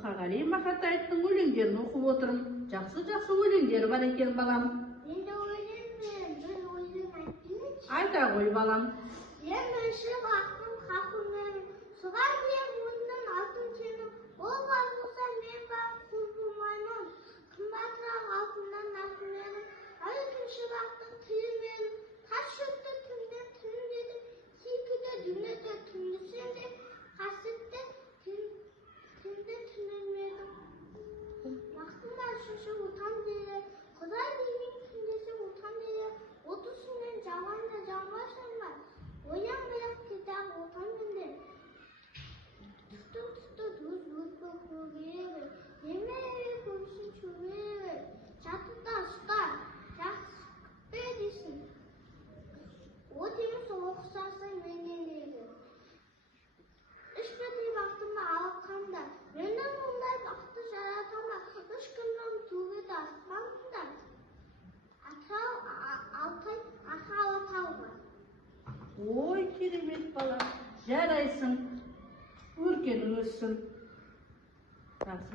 Мұқағали Мақатаевтың өлеңдерін оқып отырмын. Жақсы өлеңдері бар екен, балам. Енді өлең бір өлең айтыңызшы. Айта ғой, балам. Еміншіп ақтың қақымен, сұғар дем өзінің алтын сенің, ол қалғыса мен бақ құл болмаймын, қымбатырақ алтыннан алтынменің, еміншіп ақтың түйімен, тас шөпті түнде түндедім, сүйкіде дүниеде түндесем де, қасетте түнде түнемедім. Бақтың ашушы отан дейлі, Құдай деген күндесі отан дейлі, отысымен жаманды жамбашанмай, оян бірақ кетақ отан менде. Тұқты дүз өтпі көгере, емере көрсін шөбере, жатында ұста, жақсы күтпе дейсін. О демі соғысасың менен дейді. Үш бәтей бақтыма алыққанда, менің мұндай бақты жаратама, үш күннің төгеді аспанында. Атау бар. Ой, керемет балам. Жарайсың. Өркенің өссін.